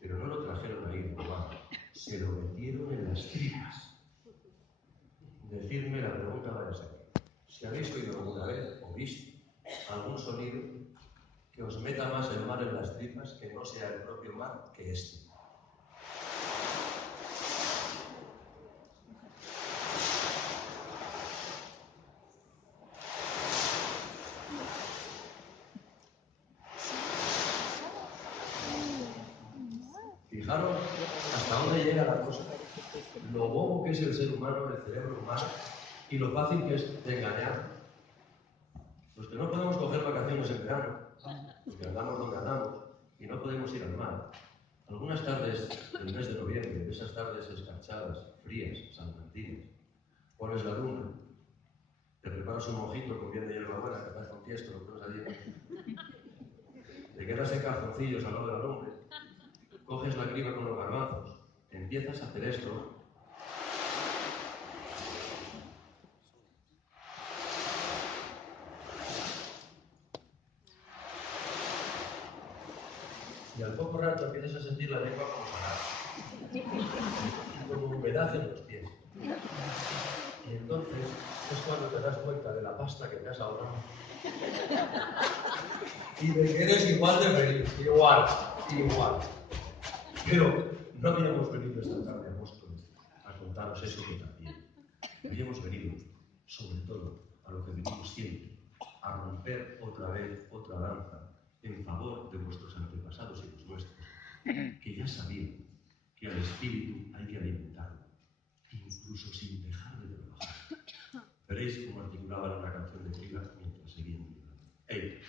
pero no lo trajeron ahí de normal, se lo metieron en las tripas. Decidme, la pregunta va a ser, si habéis oído alguna vez o visto algún sonido que os meta más el mar en las tripas que no sea el propio mar que este. Fijaros hasta dónde llega la cosa, lo bobo que es el ser humano, el cerebro humano, y lo fácil que es de engañar. Los que no podemos coger vacaciones en verano, porque andamos donde andamos, y no podemos ir al mar, algunas tardes del mes de noviembre, de esas tardes escarchadas, frías, salmantinas, pones la luna, te preparas un mojito con bien de hierbabuena, que haces con tiesto, lo pones allí, te quedas en calzoncillos al lado de la lumbre, coges la criba con los garbanzos, empiezas a hacer esto, y al poco rato empiezas a sentir la lengua como salada, como humedad en los pies. Y entonces es cuando te das cuenta de la pasta que te has ahorrado. Y de que eres igual de feliz, igual. Pero no habíamos venido esta tarde, apóstoles, a contaros eso que también. Habíamos venido, sobre todo, a lo que venimos siempre, a romper otra vez otra lanza en favor de vuestros antepasados y los nuestros, que ya sabían que al espíritu hay que alimentarlo, incluso sin dejar de trabajar. Veréis cómo articulaban una canción de triga mientras seguían viviendo. ¡Ey!